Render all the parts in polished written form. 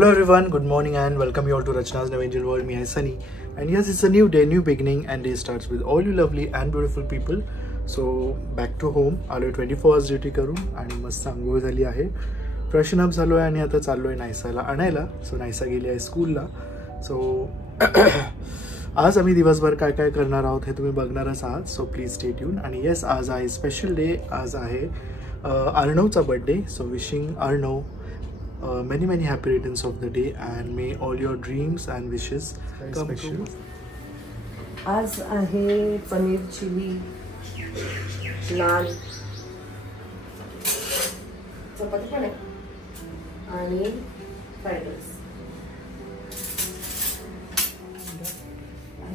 Hello everyone, good morning and welcome you all to Rachna's New Angel World. Me is Sunny, and yes, it's a new day, new beginning, and day starts with all you lovely and beautiful people. So back to home. आलोय 24 hours duty करून आणि मस्त आंघोळ झाली आहे, freshen up झालोय आणि आता चाललोय नायसाला आणायला. सो नायसा गेली आहे स्कूलला. सो आज आम्ही दिवसभर काय काय करणार आहोत हे तुम्ही बघणारच आहात. So please stay tuned. आणि येस, आज आहे स्पेशल डे. आज आहे अर्णवचा birthday. So wishing Arnav many happy returns of the day and may all your dreams and wishes come true. आज आहे पनीर चिली, नान, चपाती पण आहे आणि फ्राईड राईस.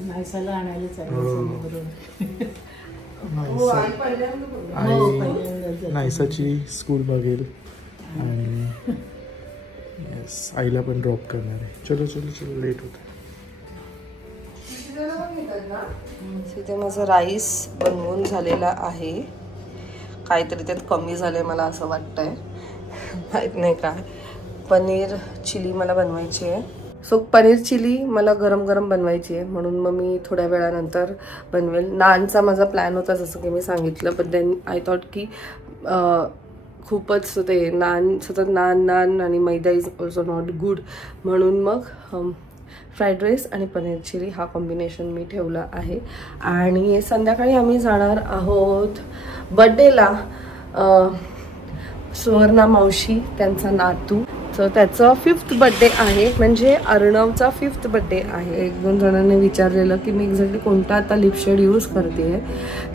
नायसाला आणायला चालू. नायसाची स्कूल बघेल आणि येस, आईला पण ड्रॉप करणार आहे. चलो चलो चलो, लेट होत. इथे माझं राईस बनवून झालेला आहे. काहीतरी त्यात कमी झालंय मला असं वाटतंय, माहित नाही काय. पनीर चिली मला बनवायची आहे. सो पनीर चिली मला गरम गरम बनवायची आहे, म्हणून मग मी थोड्या वेळानंतर बनवेल. नानचा माझा प्लॅन होता जसं की मी सांगितलं, बट देन आय थॉट की खूपच ते नान, सतत नान नान आणि मैदा इज ऑल्सो नॉट गुड, म्हणून मग फ्राईड राईस आणि पनीर चिली हा कॉम्बिनेशन मी ठेवला आहे. आणि संध्याकाळी आम्ही जाणार आहोत बर्थडेला. सुवर्णा मावशी, त्यांचा नातू, तर त्याचं 5th बर्थडे आहे, म्हणजे अर्णवचा 5th बर्थडे आहे. 1-2 जणांनी विचारलेलं की मी एक्झॅक्टली कोणता आता लिप शेड यूज करते.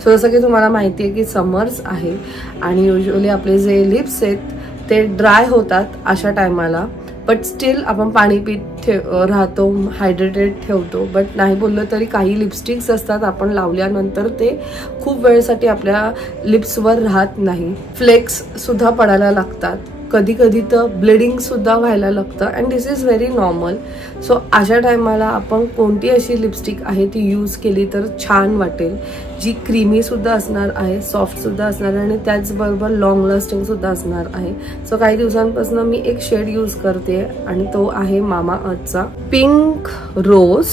सो जसं की तुम्हाला माहिती आहे की समर्स आहे आणि युजली आपले जे लिप्स आहेत ते ड्राय होतात अशा टायमाला, बट स्टील आपण पाणी पीत राहतो, हायड्रेटेड ठेवतो. बट नाही बोललं तरी काही लिपस्टिक्स असतात आपण लावल्यानंतर ते खूप वेळेसाठी आपल्या लिप्सवर राहत नाही. फ्लेक्स सुद्धा पडायला लागतात, कधी कधी तर ब्लिडिंग सुद्धा व्हायला लागतं, and this is very normal. So अशा टायमाला आपण कोणती अशी लिपस्टिक आहे ती यूज केली तर छान वाटेल, जी क्रीमी सुद्धा असणार आहे, सॉफ्ट सुद्धा असणार आहे आणि त्याचबरोबर लॉंग लास्टिंग सुद्धा असणार आहे. सो काही दिवसांपासून मी एक शेड यूज करते आणि तो आहे मामा अर्थचा पिंक रोज.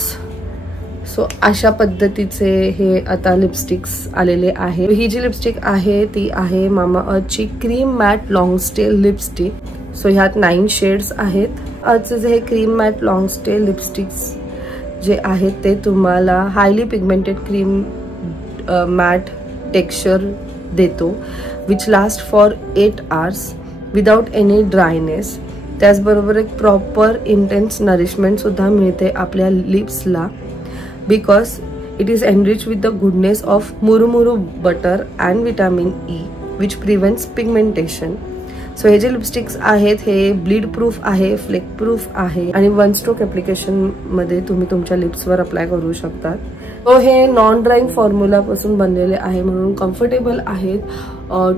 सो अशा पद्धतीचे हे आता लिपस्टिक्स आलेले आहे. ही जी लिपस्टिक आहे ती आहे मामा अर्थची cream matte long stay lipstick. So ह्यात 9 शेड्स आहेत. अर्थचे जे हे cream matte long stay lipsticks जे आहेत ते तुम्हाला highly pigmented cream matte texture देतो, which last for 8 hours without any dryness. त्याचबरोबर एक प्रॉपर इंटेन्स नरिशमेंट सुद्धा मिळते आपल्या लिप्सला, because it is enriched with the goodness of murumuru butter and vitamin E, which prevents pigmentation. So हे जे lipsticks आहेत हे ब्लीड प्रूफ आहे, फ्लेक प्रूफ आहे आणि 1 stroke ऍप्लिकेशन मध्ये तुम्ही तुमच्या लिप्सवर अप्लाय करू शकतात. तो हे नॉन ड्राईंग फॉर्म्युला पासून बनलेले आहे, म्हणून कम्फर्टेबल आहेत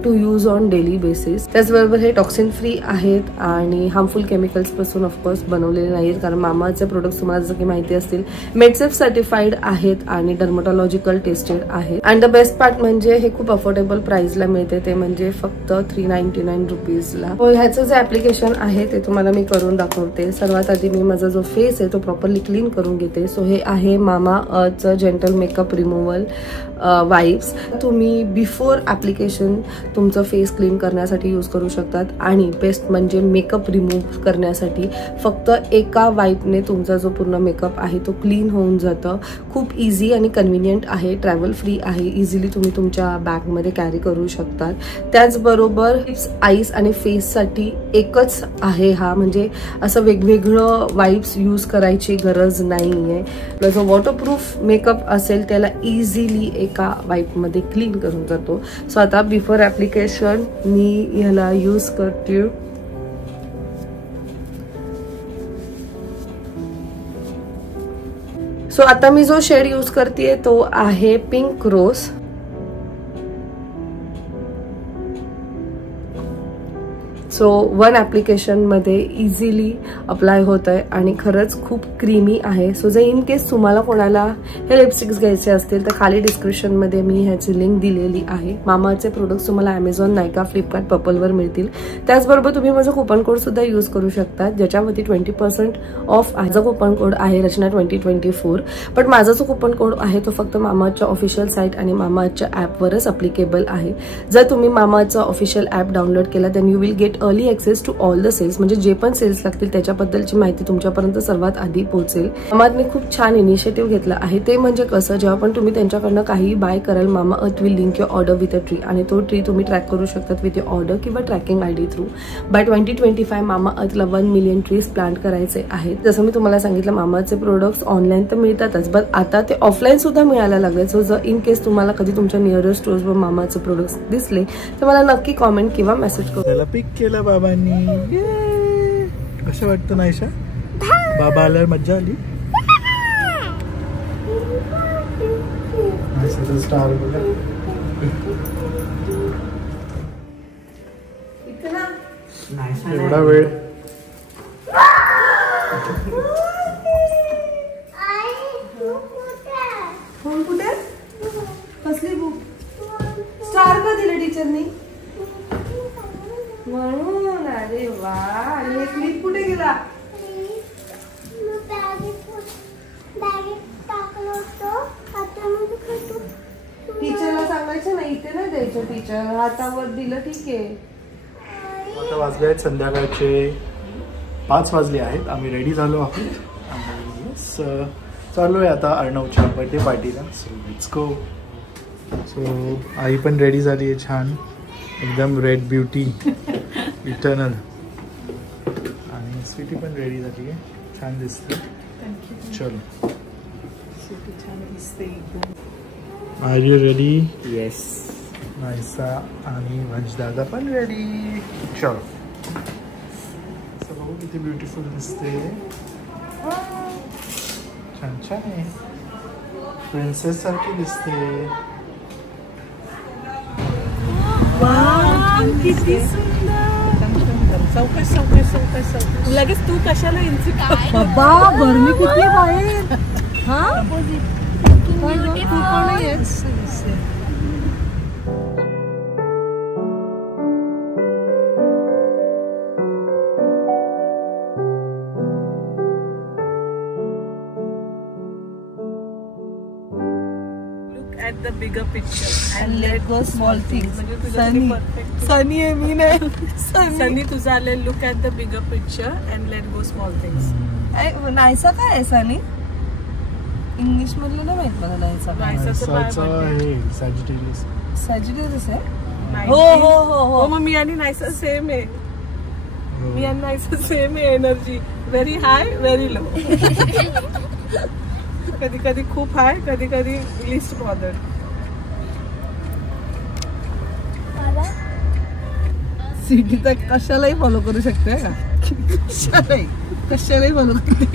to use on daily basis. त्याचबरोबर हे टॉक्सिन फ्री आहेत आणि हार्मफुल केमिकल्स पासून ऑफकोर्स बनवलेले नाहीत, कारण मामाचे प्रोडक्ट्स तुम्हाला जसं की माहिती असतील मेडसेफ सर्टिफाईड आहेत आणि डर्मोटॉलॉजिकल टेस्टेड आहेत. अँड द बेस्ट पार्ट म्हणजे हे खूप अफोर्डेबल प्राइसला मिळते, ते म्हणजे फक्त 399 रुपीजला. ह्याचं जे ऍप्लिकेशन आहे ते तुम्हाला मी करून दाखवते. सर्वात आधी मी माझा जो फेस आहे तो प्रॉपरली क्लीन करून घेते. सो हे आहे मामा अर्थचं जेंटल मेकअप रिमूव्हल वाइप्स. तुम्ही बिफोर ऍप्लिकेशन तुमचं फेस क्लीन करण्यासाठी यूज करू शकतात आणि बेस्ट म्हणजे मेकअप रिमूव्ह करण्यासाठी फक्त एका वाईपने तुमचा जो पूर्ण मेकअप आहे तो क्लीन होऊन जातं. खूप इझी आणि कन्व्हिनियंट आहे, ट्रॅव्हल फ्री आहे, इझिली तुम्ही तुमच्या बॅगमध्ये कॅरी करू शकतात. त्याचबरोबर लिप्स, आईज आणि फेससाठी एकच आहे हा, म्हणजे असं वेगवेगळं वाईप्स यूज करायची गरज नाही आहे. जो वॉटरप्रूफ मेकअप असेल त्याला इझिली एका वाईपमध्ये क्लीन करून जातो. सो आता बिफोर ऍप्लिकेशन मी ह्याला यूज करते. सो आता मी जो शेड यूज करते तो आहे pink rose. So 1 ॲप्लिकेशनमध्ये easily apply होतं आहे आणि खरंच खूप क्रीमी आहे. सो जर इन केस तुम्हाला कोणाला हे लिपस्टिक्स घ्यायचे असतील तर खाली डिस्क्रिप्शनमध्ये मी ह्याची लिंक दिलेली आहे. मामाचे प्रोडक्ट्स तुम्हाला ॲमेझॉन, नायका, फ्लिपकार्ट, पर्पलवर मिळतील. त्याचबरोबर तुम्ही माझं कुपन कोड सुद्धा यूज करू शकता, ज्याच्यावरती 20% ऑफ माझा कुपन कोड आहे रचना 2024. पण माझा जो कुपन कोड आहे तो फक्त मामाच्या ऑफिशियल साईट आणि मामाच्या ॲपवरच अप्लिकेबल आहे. जर तुम्ही मामाचा ऑफिशियल ॲप डाउनलोड केला then you will get early access to all the sales. म्हणजे जे पण सेल्स लागतील त्याच्याबद्दलची माहिती तुमच्यापर्यंत सर्वात आधी पोहोचेल. मामाने खूप छान इनिशिएटिव्ह घेतला आहे. ते म्हणजे कसं, जेव्हा पण तुम्ही त्यांच्याकडनं काही बाय कराल मामा earth will link your order with a tree आणि तो ट्री तुम्ही ट्रॅक करू शकतात विथ युअर ऑर्डर किंवा ट्रॅकिंग आयडी थ्रू. बाय 2025 मामा अर्थला 1 मिलियन ट्रीज प्लांट करायचे आहेत. जसं मी तुम्हाला सांगितलं मामाचे प्रोडक्ट्स ऑनलाईन तर मिळतातच, बट आता ते ऑफलाईन सुद्धा मिळायला लागले. सो जर इन केस तुम्हाला कधी तुमच्या नियरेस्ट स्टोर्सवर मामाचे प्रोडक्ट्स दिसले तर मला नक्की कॉमेंट किंवा मेसेज करू. त्याला पिक केला बाबांनी. कसं वाटतं नायशा? बाबा आल्यावर मज्जा आली. स्टार बघा एवढा वेळ. फोन कुठे? कसली बुक? स्टार का दिलं टीचरनी म्हणून? अरे वा. आणि एक क्लिप कुठे गेला? टीचरला सांगायचं ना, इथे नाही द्यायचं. टीचर हातावर दिलं ठीक आहे. आता वाजले आहेत संध्याकाळचे 5 वाजले आहेत. आम्ही रेडी झालो आहोत आणि चालू आहे आता अर्णवच्या बर्थडे पार्टीला. So let's go. सो आई पण रेडी झाली आहे छान, एकदम रेड ब्युटी इटर्नल. आणि स्वीटी पण रेडी झाली आहे, छान दिसते. चलो. Are you ready? Yes. Naisa आणि वंशदादा पण रेडी. चलो. बघू किती ब्युटिफुल दिसते. छान छान आहे, प्रिन्सेस सारखी दिसते. किती सुंदर. चौकश चौकश चौकश चौकश. लगेच तू कशाला इन्सिट? बाबा गरमी किती बाहेर. हा at the bigger picture and let go small things. Sunny आहे मी नाही. Sunny तुझा आले. Look at the bigger picture and let go small things. Naysa काय आहे सनी? इंग्लिश मधलं नाही माहित मला. नायसा सॅजिटेरियस आहे. हो हो हो हो. मग मी आणि नायसा सेम आहे. मी आणि नायसा सेम आहे. Energy very high very low. कधी कधी खूप हाय, कधी कधी लिस्ट बॉदर्ड. सिटी तर कशालाही फॉलो करू शकते का? कशालाही फॉलो करते.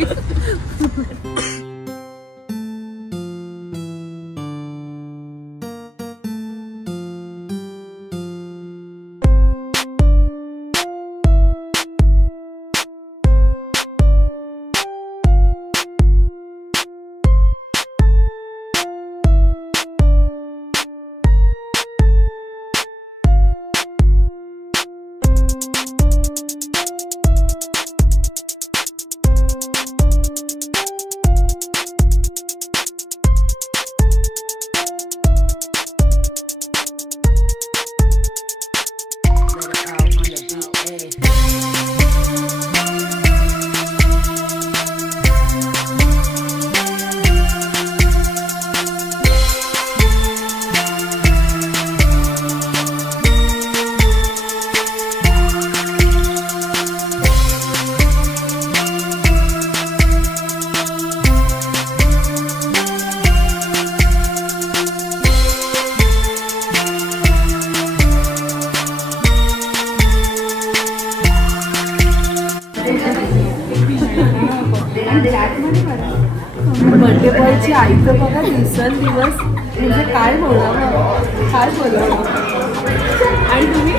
बर्थडे बॉयची आई तर बघा दिवसेंदिवस म्हणजे काय बोलावं काय बोलावं. आणि तुम्ही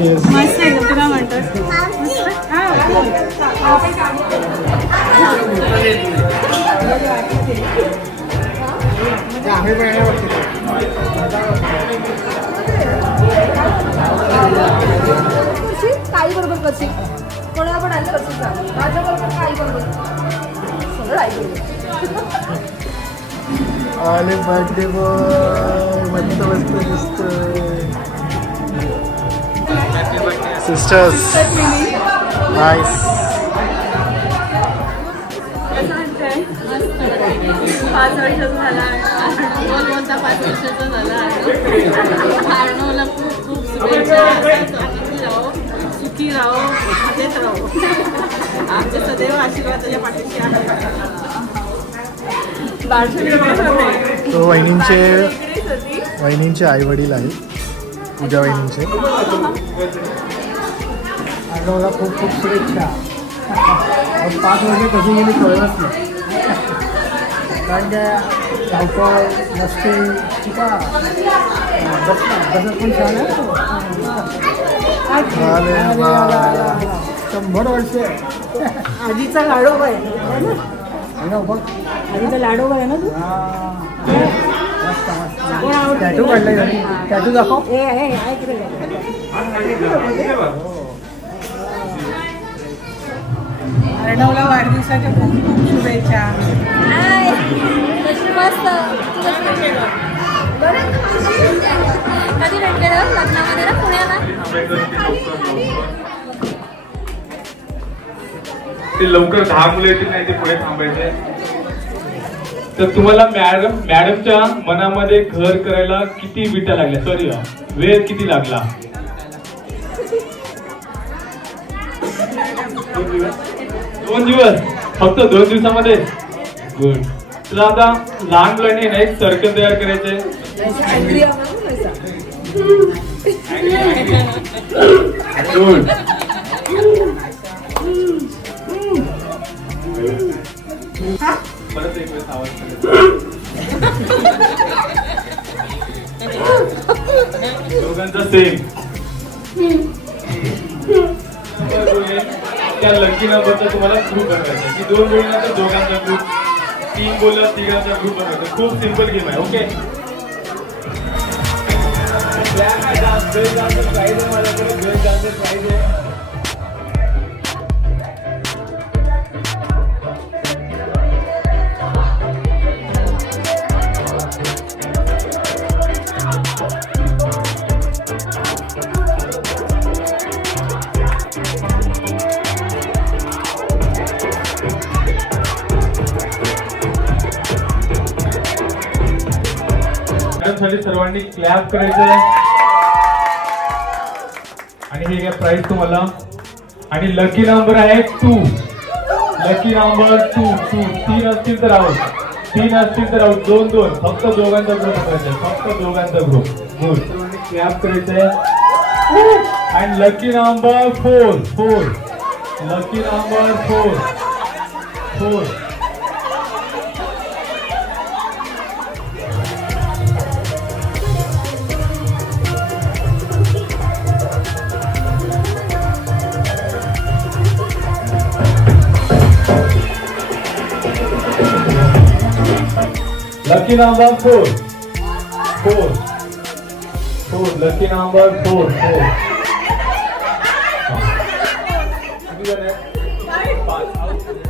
मस्त आहे तुला म्हणतात. काही बरोबर करशील, कोणाला पण आलं करशील, माझ्या बरोबर काही बरोबर सगळं आई बरोबर. आले बर्थडे बॉय, मस्त मस्त दिसतोय. Sisters nice. 5 वर्षाचा झाला आहे. 5 वर्षाचा झाला आहे. अर्णवला खूप खूप शुभेच्छा. सुखी राहो, मजेत राहो. आमचे सदैव आशीर्वादाच्या पाठीशी आहे. तो वहिनींचे आई वडील आहेत, पूजा वहिनींचे. अर्णवला खूप खूप शुभेच्छा. 5 वर्ष कशी गेली कळलंच नाही, कारण काय धावपळ मस्ती चुका बसत पण छान आहे. 100 वर्ष आजीचा लाडोबा आहे ना बघ. आजीचा लाडोबा आहे ना तू. टॅटू काढलाय घरी, टॅटू दाखव. अर्णवला वाढदिवसाच्या खूप खूप शुभेच्छा. कधी भेटलेलं लग्नामध्ये ना पुण्याला. ते लवकर 10 मुलं येतील नाही ते पुढे थांबायचे. तर तुम्हाला मॅडमच्या मनामध्ये घर करायला किती विटा लागल्या, सॉरी वेळ किती लागला? 2 दिवस, फक्त 2 दिवसामध्ये. गुड. तुला आता लहान मुलांनी ना एक सर्कल तयार करायचंय. गुड. परत एक वेळेस आवाज दोघांचा सेम. त्या लकी नंबरचा तुम्हाला ग्रुप बनवायचा की 2 बोलण्याचा दोघांचा ग्रुप, 3 बोलला तिघांचा ग्रुप बनवायचा. खूप सिंपल गेम आहे. ओके. साठी सर्वांनी क्लॅप करायचंय. आणि हे घ्या प्राइस तुम्हाला. आणि लकी नंबर आहे 2. Lucky number 2. 3 असतील तर आउट, 3 असतील तर आउट. 2-2 फक्त दोघांचा ग्रुप करायचा, फक्त दोघांचा ग्रुप. गुड. सर्वांनी क्लॅप करायचंय. आणि lucky number 4. Lucky number 4. Lucky number 4. Lucky number 4.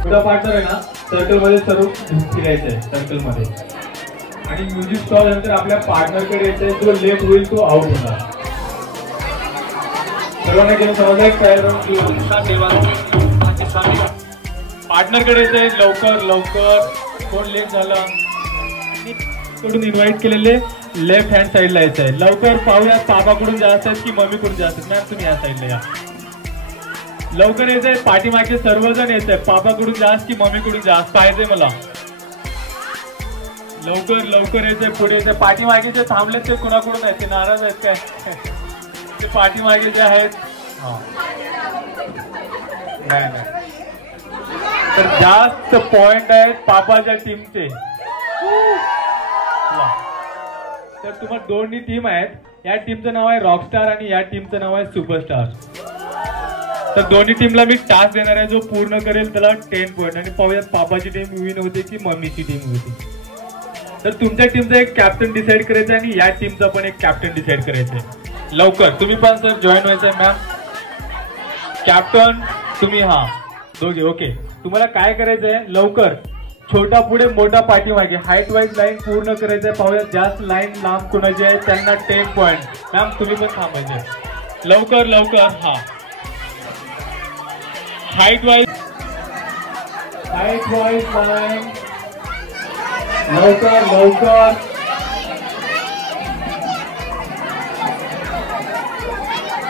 पुढा पार्टनर आहे ना, सर्कल मध्ये सर्व फिरायचं आहे सर्कल मध्ये. आणि म्युझिक स्टॉप नंतर आपल्या पार्टनर कडे यायचंय. जो लेफ्ट होईल तो आउट होणार. सर्वांना गेम समजलाय काय? पार्टनर कडे यायचंय. लवकर कोण लेट झाला कडून इन्व्हाइट केलेले लेफ्ट हँड साइडला यायचंय. लवकर पाहूया पापाकडून जास्त आहेत की मम्मीकडून जास्त आहेत. मॅम तुम्ही या साइडला या. लवकर यायचंय, पाठीमागे सर्वजण यायचंय. पापाकडून जास्त की मम्मीकडून जास्त पाहिजे मला. लवकर लवकर यायचंय, पुढे यायचंय. पाठीमागे जे थांबलेत ते कुणाकडून आहेत, ते नाराज आहेत काय? ते पाठीमागे जे आहेत नाही. तर जास्त पॉइंट आहेत पापाच्या टीमचे. तर तुम्हाला दोन्ही टीम आहेत. या टीमचं नाव आहे रॉकस्टार आणि या टीमचं नाव आहे सुपरस्टार. तर दोन्ही टीमला मी टास्क देणार आहे, जो पूर्ण करेल त्याला 10 पॉइंट. आणि पाहूयात पापाची टीम विन होते की मम्मीची टीम होती. तर तुमच्या टीमचा एक कॅप्टन डिसाईड करायचं आहे आणि या टीमचा पण एक कॅप्टन डिसाईड करायचं आहे. लवकर तुम्ही पण सर जॉईन व्हायचंय. मॅम कॅप्टन तुम्ही, हा दोघे. ओके, तुम्हाला काय करायचंय, लवकर छोटा पुढे मोठा पाठीमागे हाईट वाईज लाईन पूर्ण करायचंय. पाहूया जास्त लाईन लांब कुणाची आहे त्यांना 10 पॉइंट. मॅम तुम्ही पण थांबायचे. लवकर लवकर. हा हाईट वाईज लाईन. लवकर लवकर.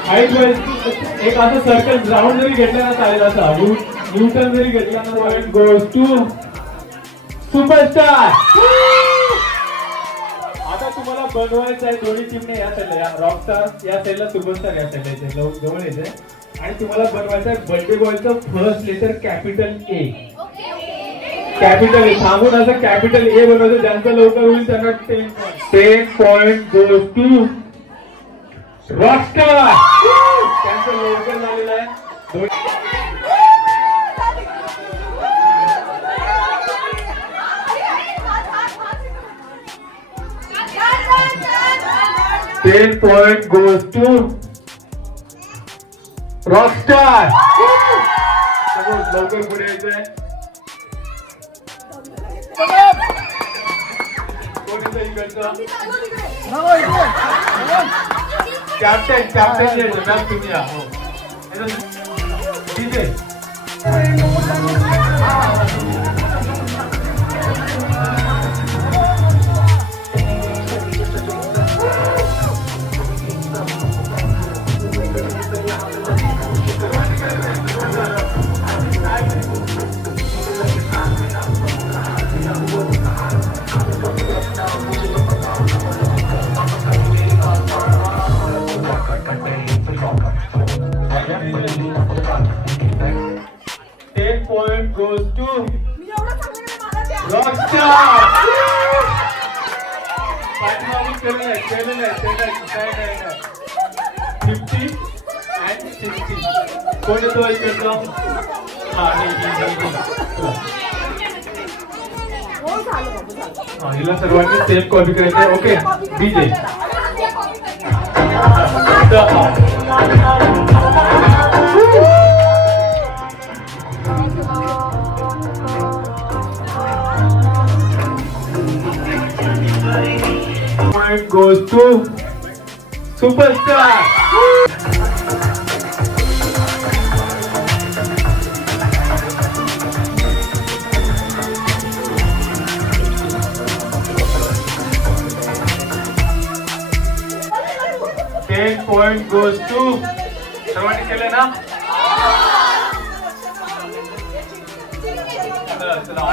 हाईट वाईज एक असं सर्कल राऊंड जरी घेतला ना चालेल, असा न्यूटन जरी घेतला ना. Point goes to superstar. आता तुम्हाला बनवायचं आहे दोन्ही टीमने या साईडला, रॉकस्टार या साईडला, सुपरस्टार या साईडला जवळ यायचंय. आणि तुम्हाला बनवायचं आहे बर्थडे बॉयचं first letter capital A. Capital A सांगून असं कॅपिटल ए बनवायचं. ज्यांचं लवकर होईल त्यांना 10 पॉइंट गोज टू रॉकस्टार. त्यांचं लवकर झालेलं आहे. 10 पॉइंट goes to Rockstar. लवकर पुढे यायचंय. कोण येतं इकडचं? कॅप्टन यायचं. मॅम तुम्ही या. हो ठीक आहे. 10 point goes to Rockstar. पाठीमागून केलेलं आहे. 50 and 60. कोण येतो इकडचं? हिला सर्वांनी सेम कॉपी करायचं. Okay DJ. 10 point goes to Superstar. 10 point goes to सर्वांनी केले ना? चला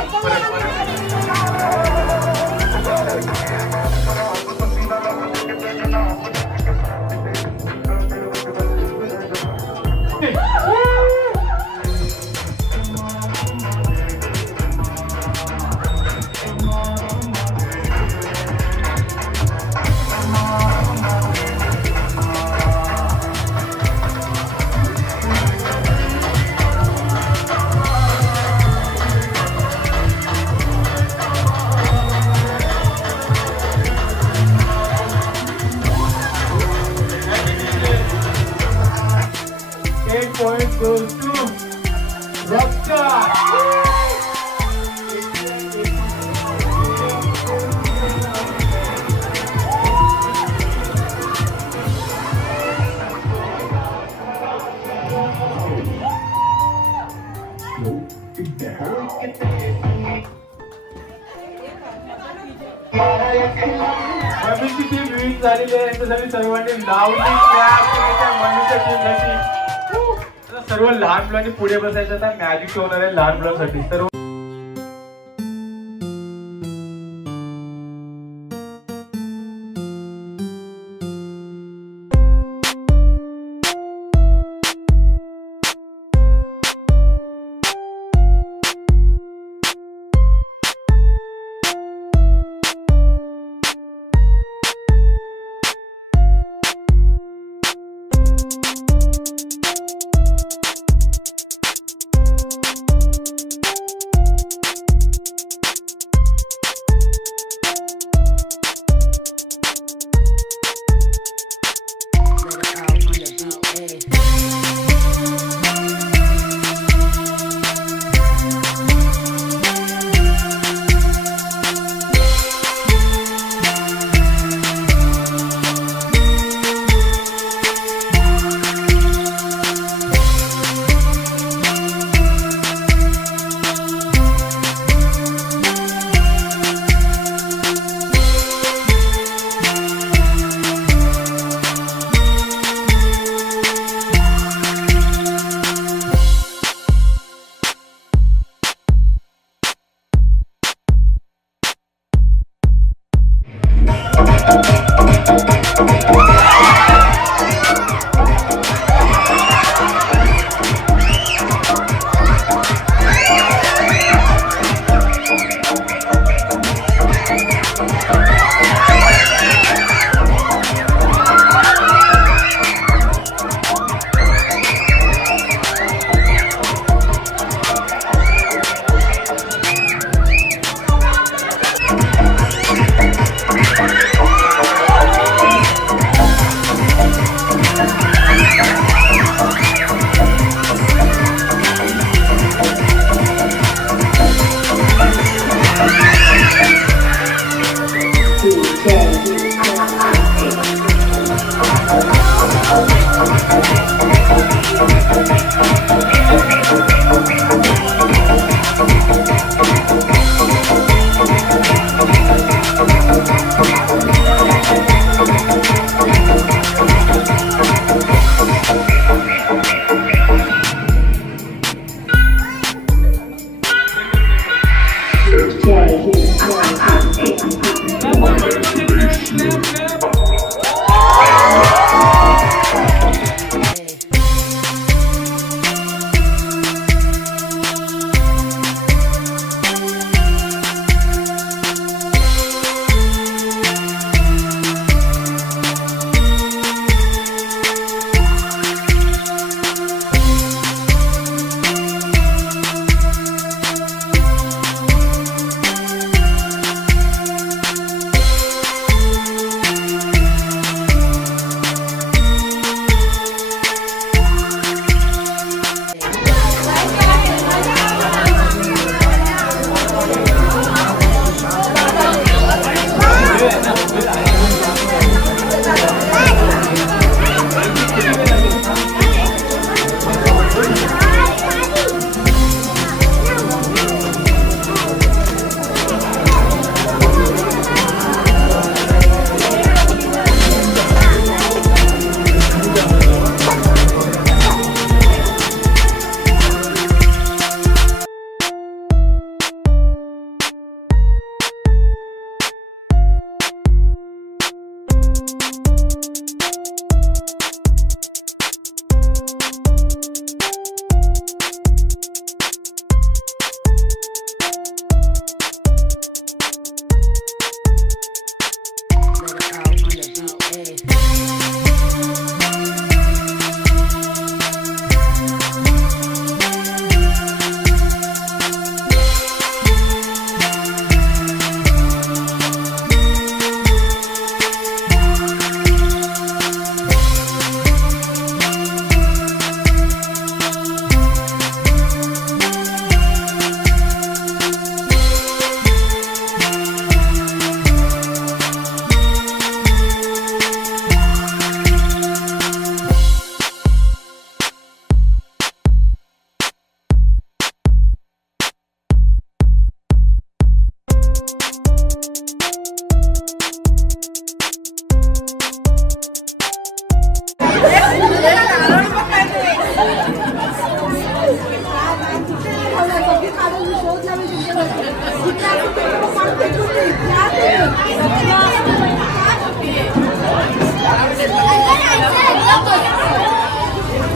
point goes to Rockstar. मम्मीची टीम विन झालेली आहे. याच्यासाठी सर्वांनी लावली क्लॅप करायच्या मम्मीच्या टीमसाठी. सर्व लहान मुलांनी पुढे बसायचं. आता मॅजिक शो होणार आहे लहान मुलांसाठी. सर्व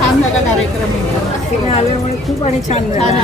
छान झाला कार्यक्रम आल्यामुळे खूप आणि छान झाला.